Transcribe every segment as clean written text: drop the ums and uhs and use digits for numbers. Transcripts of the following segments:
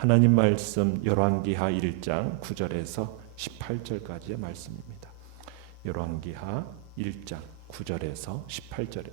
하나님 말씀 열왕기하 1장 9절에서 18절까지의 말씀입니다. 열왕기하 1장 9절에서 18절입니다.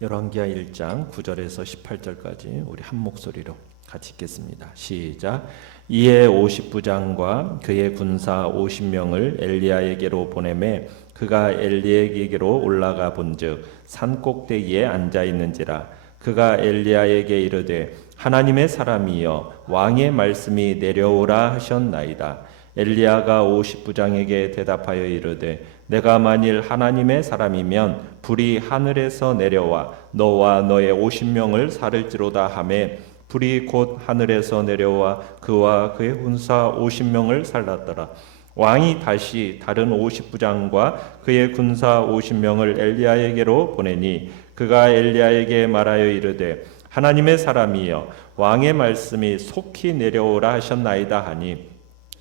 열왕기하 1장 9절에서 18절까지 우리 한 목소리로 같이 읽겠습니다. 시작. 이에 50부장과 그의 군사 50명을 엘리야에게로 보내매 그가 엘리야에게로 올라가 본즉 산 꼭대기에 앉아 있는지라. 그가 엘리야에게 이르되 하나님의 사람이여 왕의 말씀이 내려오라 하셨나이다. 엘리야가 50부장에게 대답하여 이르되 내가 만일 하나님의 사람이면 불이 하늘에서 내려와 너와 너의 50명을 살을지로다 하매 불이 곧 하늘에서 내려와 그와 그의 군사 50명을 살랐더라. 왕이 다시 다른 50부장과 그의 군사 50명을 엘리야에게로 보내니 그가 엘리야에게 말하여 이르되 하나님의 사람이여 왕의 말씀이 속히 내려오라 하셨나이다 하니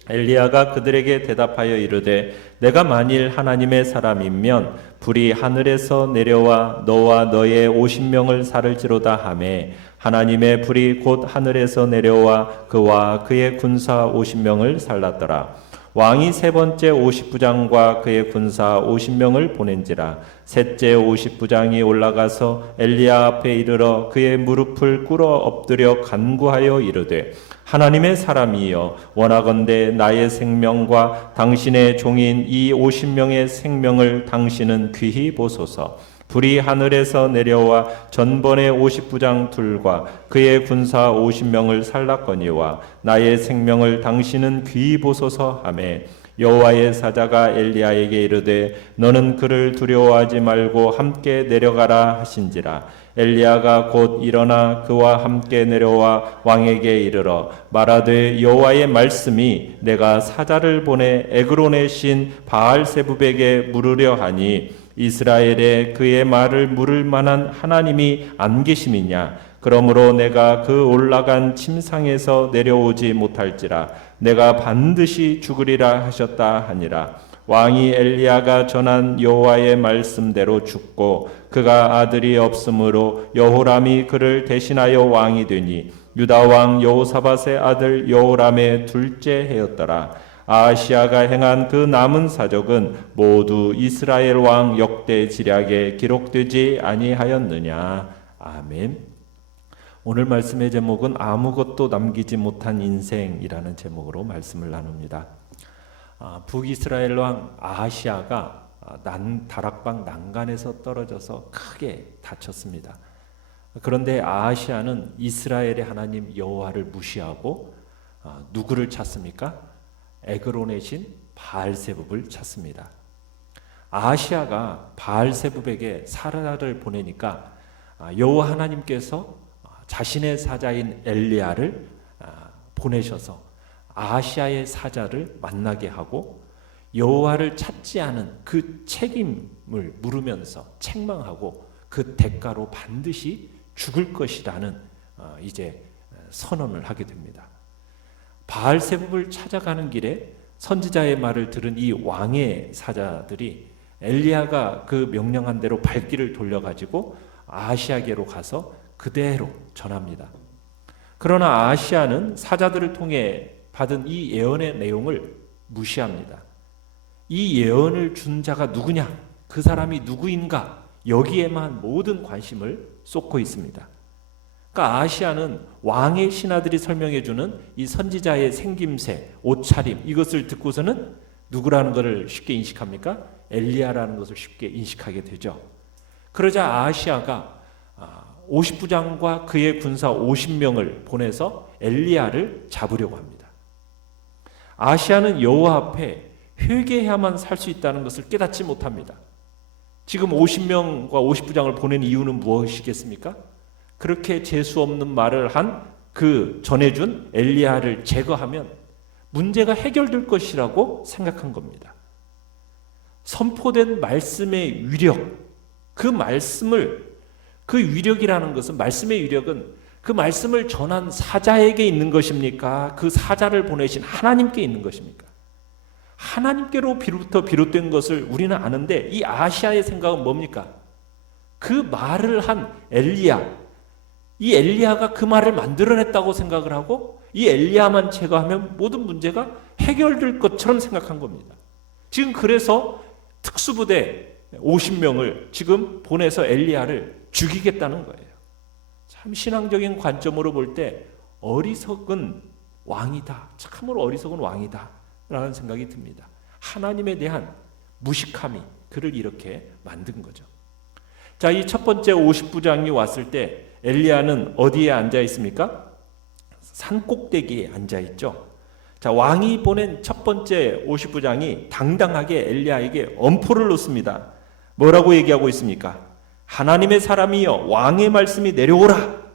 엘리야가 그들에게 대답하여 이르되 내가 만일 하나님의 사람이면 불이 하늘에서 내려와 너와 너의 50명을 살을지로다 하매 하나님의 불이 곧 하늘에서 내려와 그와 그의 군사 50명을 살랐더라. 왕이 세 번째 50부장과 그의 군사 50명을 보낸지라. 셋째 50부장이 올라가서 엘리야 앞에 이르러 그의 무릎을 꿇어 엎드려 간구하여 이르되 하나님의 사람이여 원하건대 나의 생명과 당신의 종인 이 50명의 생명을 당신은 귀히 보소서. 불이 하늘에서 내려와 전번의 50부장 둘과 그의 군사 50명을 살랐거니와 나의 생명을 당신은 귀히 보소서 하매 여호와의 사자가 엘리야에게 이르되 너는 그를 두려워하지 말고 함께 내려가라 하신지라. 엘리야가 곧 일어나 그와 함께 내려와 왕에게 이르러 말하되 여호와의 말씀이 내가 사자를 보내 에그론의 신 바알세붑에게 물으려 하니 이스라엘에 그의 말을 물을 만한 하나님이 안 계심이냐. 그러므로 내가 그 올라간 침상에서 내려오지 못할지라 내가 반드시 죽으리라 하셨다 하니라. 왕이 엘리야가 전한 여호와의 말씀대로 죽고 그가 아들이 없으므로 여호람이 그를 대신하여 왕이 되니 유다 왕 여호사밧의 아들 여호람의 둘째 해였더라. 아하시아가 행한 그 남은 사적은 모두 이스라엘 왕 역대 지략에 기록되지 아니하였느냐. 아멘. 오늘 말씀의 제목은 아무것도 남기지 못한 인생이라는 제목으로 말씀을 나눕니다. 북이스라엘 왕 아하시아가 다락방 난간에서 떨어져서 크게 다쳤습니다. 그런데 아하시아는 이스라엘의 하나님 여호와를 무시하고 누구를 찾습니까? 에그론의 신 바알세붑을 찾습니다. 아하시아가 바알세붑에게 사라를 보내니까 여호와 하나님께서 자신의 사자인 엘리야를 보내셔서 아하시아의 사자를 만나게 하고 여호와를 찾지 않은 그 책임을 물으면서 책망하고 그 대가로 반드시 죽을 것이라는 이제 선언을 하게 됩니다. 바알세붑을 찾아가는 길에 선지자의 말을 들은 이 왕의 사자들이 엘리야가 그 명령한 대로 발길을 돌려가지고 아하시아에게로 가서 그대로 전합니다. 그러나 아하시아는 사자들을 통해 받은 이 예언의 내용을 무시합니다. 이 예언을 준 자가 누구냐? 그 사람이 누구인가? 여기에만 모든 관심을 쏟고 있습니다. 그러니까 아하시아는 왕의 신하들이 설명해주는 이 선지자의 생김새, 옷차림 이것을 듣고서는 누구라는 것을 쉽게 인식합니까? 엘리야라는 것을 쉽게 인식하게 되죠. 그러자 아하시아가 50부장과 그의 군사 50명을 보내서 엘리야를 잡으려고 합니다. 아하시아는 여호와 앞에 회개해야만 살 수 있다는 것을 깨닫지 못합니다. 지금 50명과 50부장을 보낸 이유는 무엇이겠습니까? 그렇게 재수 없는 말을 한 그 전해준 엘리야를 제거하면 문제가 해결될 것이라고 생각한 겁니다. 선포된 말씀의 위력, 그 위력이라는 것은 말씀의 위력은 그 말씀을 전한 사자에게 있는 것입니까? 그 사자를 보내신 하나님께 있는 것입니까? 하나님께로부터 비롯된 것을 우리는 아는데 이 아하시아의 생각은 뭡니까? 그 말을 한 엘리야, 이 엘리야가 그 말을 만들어냈다고 생각을 하고 이 엘리야만 제거하면 모든 문제가 해결될 것처럼 생각한 겁니다. 지금 그래서 특수부대 50명을 지금 보내서 엘리야를 죽이겠다는 거예요. 참 신앙적인 관점으로 볼 때 어리석은 왕이다. 참으로 어리석은 왕이다 라는 생각이 듭니다. 하나님에 대한 무식함이 그를 이렇게 만든 거죠. 자, 이 첫 번째 50부장이 왔을 때 엘리야는 어디에 앉아 있습니까? 산꼭대기에 앉아 있죠. 자, 왕이 보낸 첫 번째 50부장이 당당하게 엘리야에게 엄포를 놓습니다. 뭐라고 얘기하고 있습니까? 하나님의 사람이여 왕의 말씀이 내려오라.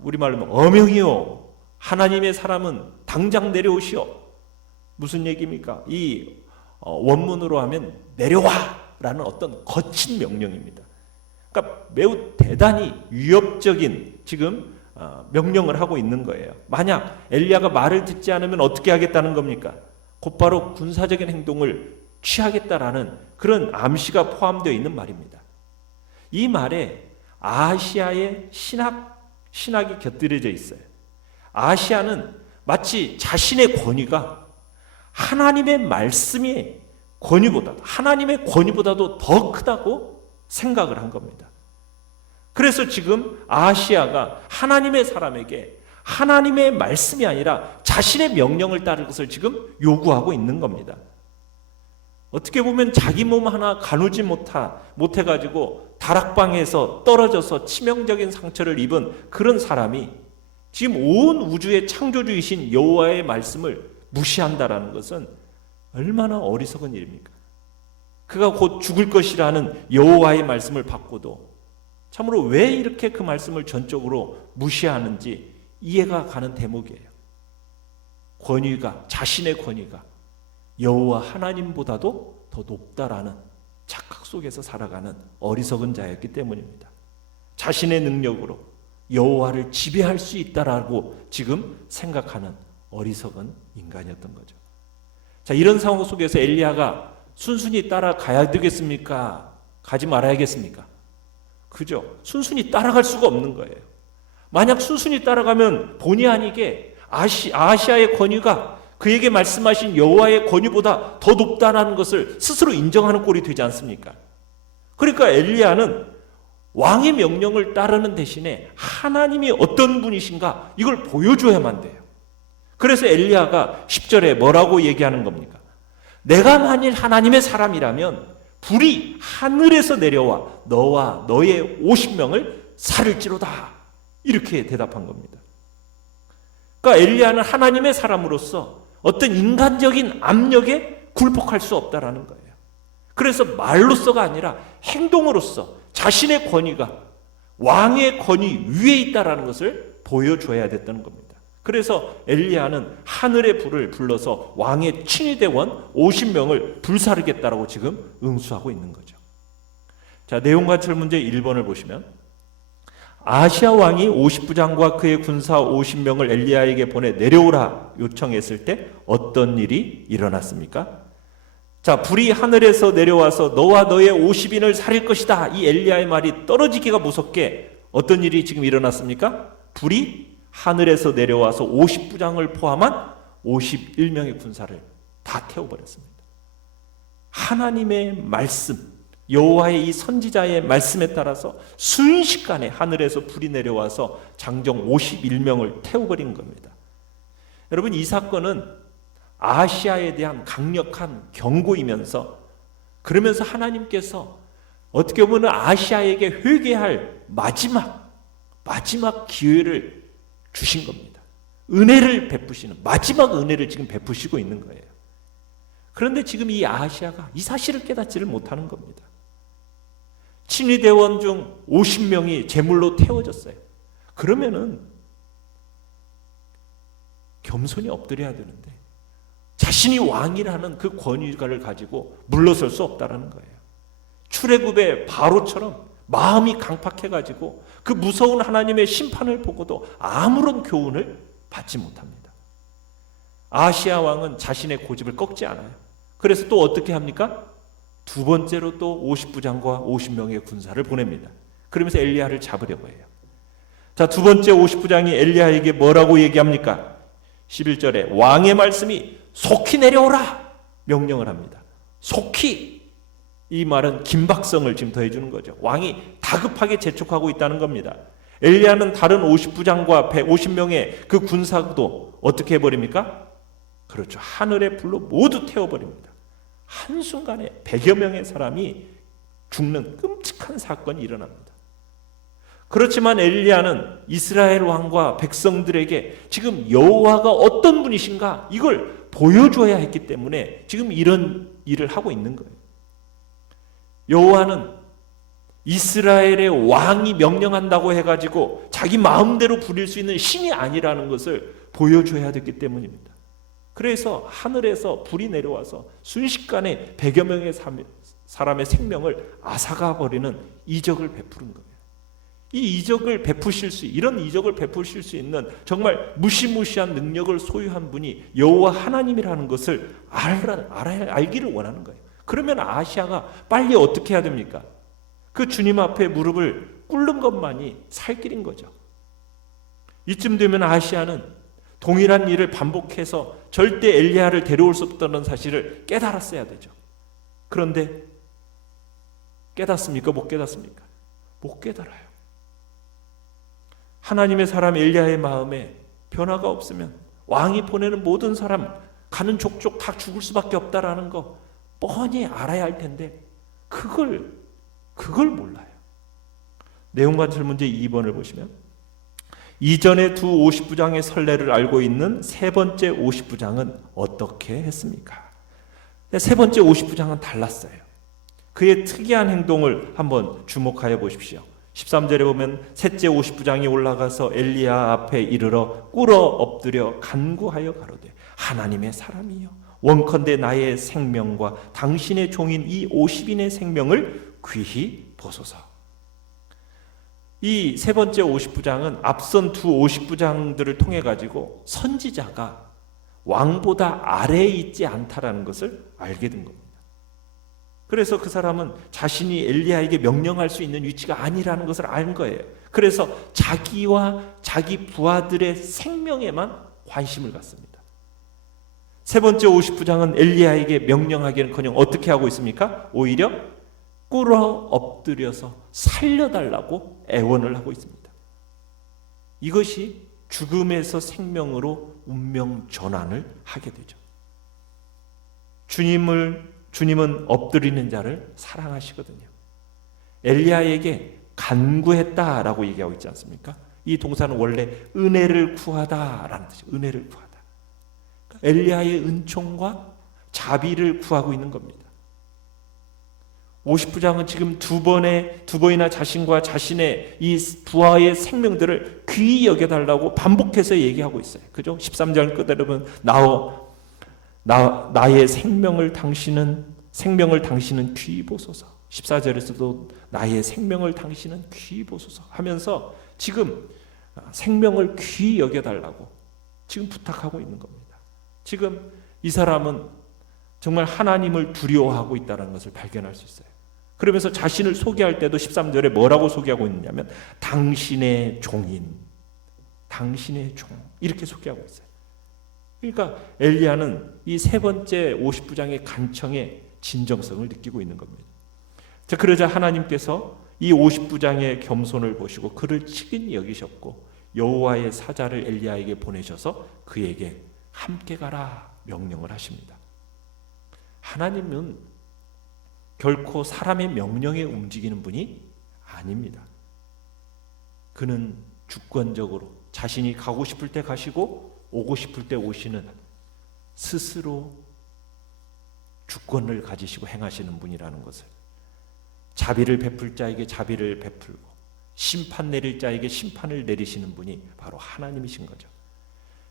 우리말로 어명이요 하나님의 사람은 당장 내려오시오. 무슨 얘기입니까? 이 원문으로 하면 내려와라는 어떤 거친 명령입니다. 그러니까 매우 대단히 위협적인 지금 명령을 하고 있는 거예요. 만약 엘리야가 말을 듣지 않으면 어떻게 하겠다는 겁니까? 곧바로 군사적인 행동을 취하겠다라는 그런 암시가 포함되어 있는 말입니다. 이 말에 아시아의 신학이 곁들여져 있어요. 아시아는 마치 자신의 권위가 하나님의 말씀의 권위보다도 더 크다고 생각을 한 겁니다. 그래서 지금 아시아가 하나님의 사람에게 하나님의 말씀이 아니라 자신의 명령을 따를 것을 지금 요구하고 있는 겁니다. 어떻게 보면 자기 몸 하나 가누지 못해가지고 다락방에서 떨어져서 치명적인 상처를 입은 그런 사람이 지금 온 우주의 창조주이신 여호와의 말씀을 무시한다라는 것은 얼마나 어리석은 일입니까? 그가 곧 죽을 것이라는 여호와의 말씀을 받고도 참으로 왜 이렇게 그 말씀을 전적으로 무시하는지 이해가 가는 대목이에요. 자신의 권위가 여호와 하나님보다도 더 높다라는 착각 속에서 살아가는 어리석은 자였기 때문입니다. 자신의 능력으로 여호와를 지배할 수 있다라고 지금 생각하는 어리석은 인간이었던 거죠. 자, 이런 상황 속에서 엘리야가 순순히 따라가야 되겠습니까? 가지 말아야겠습니까? 그죠? 순순히 따라갈 수가 없는 거예요. 만약 순순히 따라가면 본의 아니게 아시아의 권위가 그에게 말씀하신 여호와의 권위보다 더 높다는 것을 스스로 인정하는 꼴이 되지 않습니까? 그러니까 엘리야는 왕의 명령을 따르는 대신에 하나님이 어떤 분이신가 이걸 보여줘야만 돼요. 그래서 엘리야가 10절에 뭐라고 얘기하는 겁니까? 내가 만일 하나님의 사람이라면 불이 하늘에서 내려와 너와 너의 50명을 살을지로다. 이렇게 대답한 겁니다. 그러니까 엘리야는 하나님의 사람으로서 어떤 인간적인 압력에 굴복할 수 없다라는 거예요. 그래서 말로서가 아니라 행동으로서 자신의 권위가 왕의 권위 위에 있다라는 것을 보여줘야 됐다는 겁니다. 그래서 엘리야는 하늘의 불을 불러서 왕의 친위대원 50명을 불사르겠다라고 지금 응수하고 있는 거죠. 자, 내용관찰 문제 1번을 보시면 아시아 왕이 50부장과 그의 군사 50명을 엘리야에게 보내 내려오라 요청했을 때 어떤 일이 일어났습니까? 자, 불이 하늘에서 내려와서 너와 너의 50인을 살릴 것이다. 이 엘리야의 말이 떨어지기가 무섭게 어떤 일이 지금 일어났습니까? 불이 하늘에서 내려와서 50부장을 포함한 51명의 군사를 다 태워버렸습니다. 하나님의 말씀, 여호와의 이 선지자의 말씀에 따라서 순식간에 하늘에서 불이 내려와서 장정 51명을 태워버린 겁니다. 여러분, 이 사건은 아시아에 대한 강력한 경고이면서 그러면서 하나님께서 어떻게 보면 아시아에게 회개할 마지막 기회를 주신 겁니다. 은혜를 베푸시는 마지막 은혜를 지금 베푸시고 있는 거예요. 그런데 지금 이 아시아가 이 사실을 깨닫지를 못하는 겁니다. 친위대원 중 50명이 제물로 태워졌어요. 그러면은 겸손히 엎드려야 되는데 자신이 왕이라는 그 권위를 가지고 물러설 수 없다라는 거예요. 출애굽의 바로처럼 마음이 강팍해가지고 그 무서운 하나님의 심판을 보고도 아무런 교훈을 받지 못합니다. 아시아 왕은 자신의 고집을 꺾지 않아요. 그래서 또 어떻게 합니까? 두 번째로 또 50부장과 50명의 군사를 보냅니다. 그러면서 엘리야를 잡으려고 해요. 자, 두 번째 50부장이 엘리야에게 뭐라고 얘기합니까? 11절에 왕의 말씀이 속히 내려오라 명령을 합니다. 속히. 이 말은 긴박성을 지금 더해주는 거죠. 왕이 다급하게 재촉하고 있다는 겁니다. 엘리야는 다른 50부장과 150명의 그 군사도 어떻게 해버립니까? 그렇죠. 하늘의 불로 모두 태워버립니다. 한순간에 100여 명의 사람이 죽는 끔찍한 사건이 일어납니다. 그렇지만 엘리야는 이스라엘 왕과 백성들에게 지금 여호와가 어떤 분이신가 이걸 보여줘야 했기 때문에 지금 이런 일을 하고 있는 거예요. 여호와는 이스라엘의 왕이 명령한다고 해가지고 자기 마음대로 부릴 수 있는 신이 아니라는 것을 보여줘야 됐기 때문입니다. 그래서 하늘에서 불이 내려와서 순식간에 100여 명의 사람의 생명을 앗아가 버리는 이적을 베푸는 거예요. 이 이적을 베푸실 수, 이런 이적을 베푸실 수 있는 정말 무시무시한 능력을 소유한 분이 여호와 하나님이라는 것을 알기를 원하는 거예요. 그러면 아시아가 빨리 어떻게 해야 됩니까? 그 주님 앞에 무릎을 꿇는 것만이 살 길인 거죠. 이쯤 되면 아시아는 동일한 일을 반복해서 절대 엘리야를 데려올 수 없다는 사실을 깨달았어야 되죠. 그런데 깨닫습니까? 못 깨닫습니까? 못 깨달아요. 하나님의 사람 엘리야의 마음에 변화가 없으면 왕이 보내는 모든 사람 가는 족족 다 죽을 수밖에 없다라는 거 뻔히 알아야 할 텐데 그걸 몰라요. 내용관찰 문제 2번을 보시면 이전의 두 50부장의 선례를 알고 있는 세 번째 50부장은 어떻게 했습니까? 세 번째 50부장은 달랐어요. 그의 특이한 행동을 한번 주목하여 보십시오. 13절에 보면 셋째 50부장이 올라가서 엘리야 앞에 이르러 꿇어 엎드려 간구하여 가로되 하나님의 사람이여 원컨대 나의 생명과 당신의 종인 이 50인의 생명을 귀히 보소서. 이 세 번째 50부장은 앞선 두 50부장들을 통해 가지고 선지자가 왕보다 아래에 있지 않다라는 것을 알게 된 겁니다. 그래서 그 사람은 자신이 엘리야에게 명령할 수 있는 위치가 아니라는 것을 알 거예요. 그래서 자기와 자기 부하들의 생명에만 관심을 갖습니다. 세 번째 50부장은 엘리야에게 명령하기는커녕 어떻게 하고 있습니까? 오히려 꿇어 엎드려서 살려달라고 애원을 하고 있습니다. 이것이 죽음에서 생명으로 운명 전환을 하게 되죠. 주님은 엎드리는 자를 사랑하시거든요. 엘리야에게 간구했다라고 얘기하고 있지 않습니까? 이 동사는 원래 은혜를 구하다라는 뜻이에요. 은혜를 구하다. 엘리야의 은총과 자비를 구하고 있는 겁니다. 50부장은 지금 두 번이나 자신과 자신의 이 부하의 생명들을 귀히 여겨달라고 반복해서 얘기하고 있어요. 그죠? 13절 끝에 보면 나의 생명을 당신은 귀히 보소서. 14절에서도 나의 생명을 당신은 귀히 보소서 하면서 지금 생명을 귀히 여겨달라고 지금 부탁하고 있는 겁니다. 지금 이 사람은 정말 하나님을 두려워하고 있다는 것을 발견할 수 있어요. 그러면서 자신을 소개할 때도 13절에 뭐라고 소개하고 있느냐면 당신의 종인, 당신의 종 이렇게 소개하고 있어요. 그러니까 엘리야는 이 세 번째 50부장의 간청에 진정성을 느끼고 있는 겁니다. 자, 그러자 하나님께서 이 50부장의 겸손을 보시고 그를 친히 여기셨고 여호와의 사자를 엘리야에게 보내셔서 그에게 함께 가라 명령을 하십니다. 하나님은 결코 사람의 명령에 움직이는 분이 아닙니다. 그는 주권적으로 자신이 가고 싶을 때 가시고 오고 싶을 때 오시는 스스로 주권을 가지시고 행하시는 분이라는 것을, 자비를 베풀 자에게 자비를 베풀고 심판 내릴 자에게 심판을 내리시는 분이 바로 하나님이신 거죠.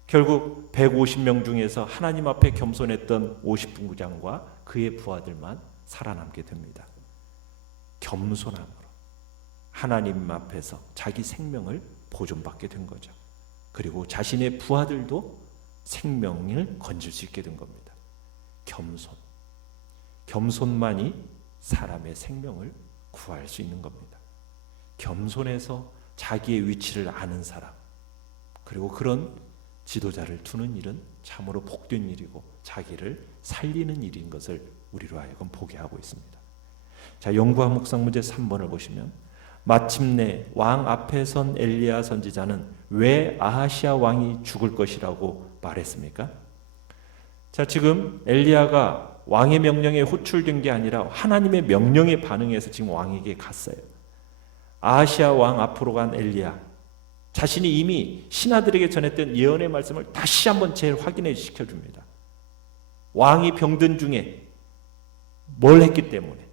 결국 150명 중에서 하나님 앞에 겸손했던 50부장과 그의 부하들만 살아남게 됩니다. 겸손함으로 하나님 앞에서 자기 생명을 보존받게 된 거죠. 그리고 자신의 부하들도 생명을 건질 수 있게 된 겁니다. 겸손만이 사람의 생명을 구할 수 있는 겁니다. 겸손해서 자기의 위치를 아는 사람, 그리고 그런 지도자를 두는 일은 참으로 복된 일이고 자기를 살리는 일인 것을 우리로 하여금 보게 하고 있습니다. 자, 연구와 묵상 문제 3번을 보시면 마침내 왕 앞에 선 엘리야 선지자는 왜 아하시아 왕이 죽을 것이라고 말했습니까? 자, 지금 엘리야가 왕의 명령에 호출된 게 아니라 하나님의 명령에 반응해서 지금 왕에게 갔어요. 아하시아 왕 앞으로 간 엘리야, 자신이 이미 신하들에게 전했던 예언의 말씀을 다시 한번 재확인해 시켜줍니다. 왕이 병든 중에 뭘 했기 때문에,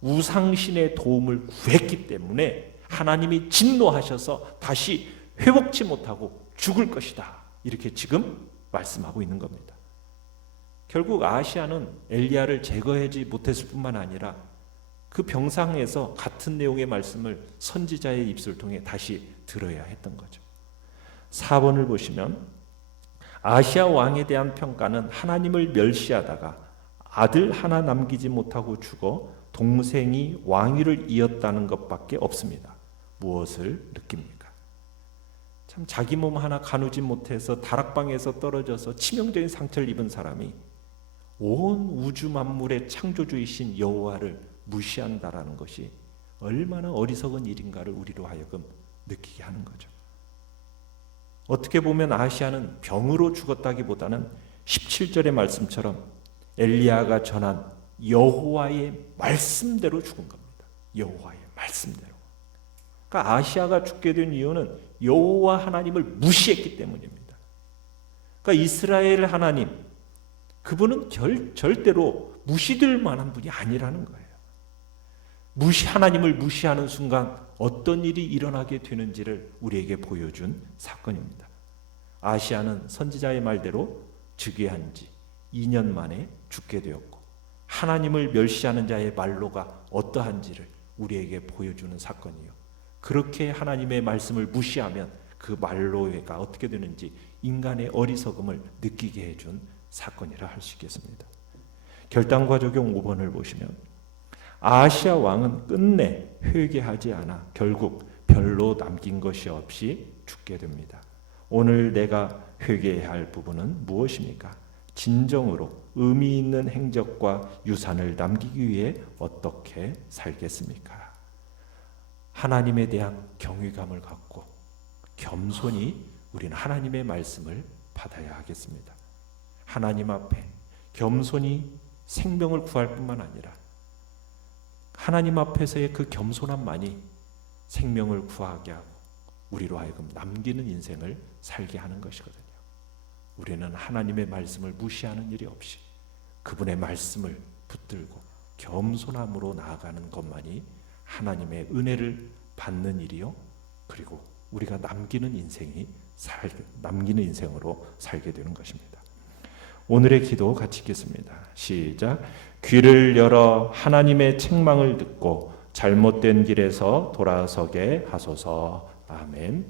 우상신의 도움을 구했기 때문에 하나님이 진노하셔서 다시 회복치 못하고 죽을 것이다, 이렇게 지금 말씀하고 있는 겁니다. 결국 아하시아는 엘리야를 제거하지 못했을 뿐만 아니라 그 병상에서 같은 내용의 말씀을 선지자의 입술을 통해 다시 들어야 했던 거죠. 4번을 보시면 아하시아 왕에 대한 평가는 하나님을 멸시하다가 아들 하나 남기지 못하고 죽어 동생이 왕위를 이었다는 것밖에 없습니다. 무엇을 느낍니까? 참, 자기 몸 하나 가누지 못해서 다락방에서 떨어져서 치명적인 상처를 입은 사람이 온 우주 만물의 창조주이신 여호와를 무시한다라는 것이 얼마나 어리석은 일인가를 우리로 하여금 느끼게 하는 거죠. 어떻게 보면 아하시아는 병으로 죽었다기보다는 17절의 말씀처럼 엘리야가 전한 여호와의 말씀대로 죽은 겁니다. 여호와의 말씀대로. 그러니까 아하시아가 죽게 된 이유는 여호와 하나님을 무시했기 때문입니다. 그러니까 이스라엘 하나님, 그분은 절대로 무시될 만한 분이 아니라는 거예요. 하나님을 무시하는 순간 어떤 일이 일어나게 되는지를 우리에게 보여준 사건입니다. 아하시아는 선지자의 말대로 즉위한 지 2년 만에 죽게 되었고, 하나님을 멸시하는 자의 말로가 어떠한지를 우리에게 보여주는 사건이요, 그렇게 하나님의 말씀을 무시하면 그 말로가 어떻게 되는지 인간의 어리석음을 느끼게 해준 사건이라 할 수 있겠습니다. 결단과 적용 5번을 보시면 아하시아 왕은 끝내 회개하지 않아 결국 별로 남긴 것이 없이 죽게 됩니다. 오늘 내가 회개해야 할 부분은 무엇입니까? 진정으로 의미 있는 행적과 유산을 남기기 위해 어떻게 살겠습니까? 하나님에 대한 경외감을 갖고 겸손히 우리는 하나님의 말씀을 받아야 하겠습니다. 하나님 앞에 겸손히 생명을 구할 뿐만 아니라 하나님 앞에서의 그 겸손함만이 생명을 구하게 하고 우리로 하여금 남기는 인생을 살게 하는 것이거든요. 우리는 하나님의 말씀을 무시하는 일이 없이 그분의 말씀을 붙들고 겸손함으로 나아가는 것만이 하나님의 은혜를 받는 일이요, 그리고 우리가 남기는 인생으로 살게 되는 것입니다. 오늘의 기도 같이 읽겠습니다. 시작. 귀를 열어 하나님의 책망을 듣고 잘못된 길에서 돌아서게 하소서. 아멘.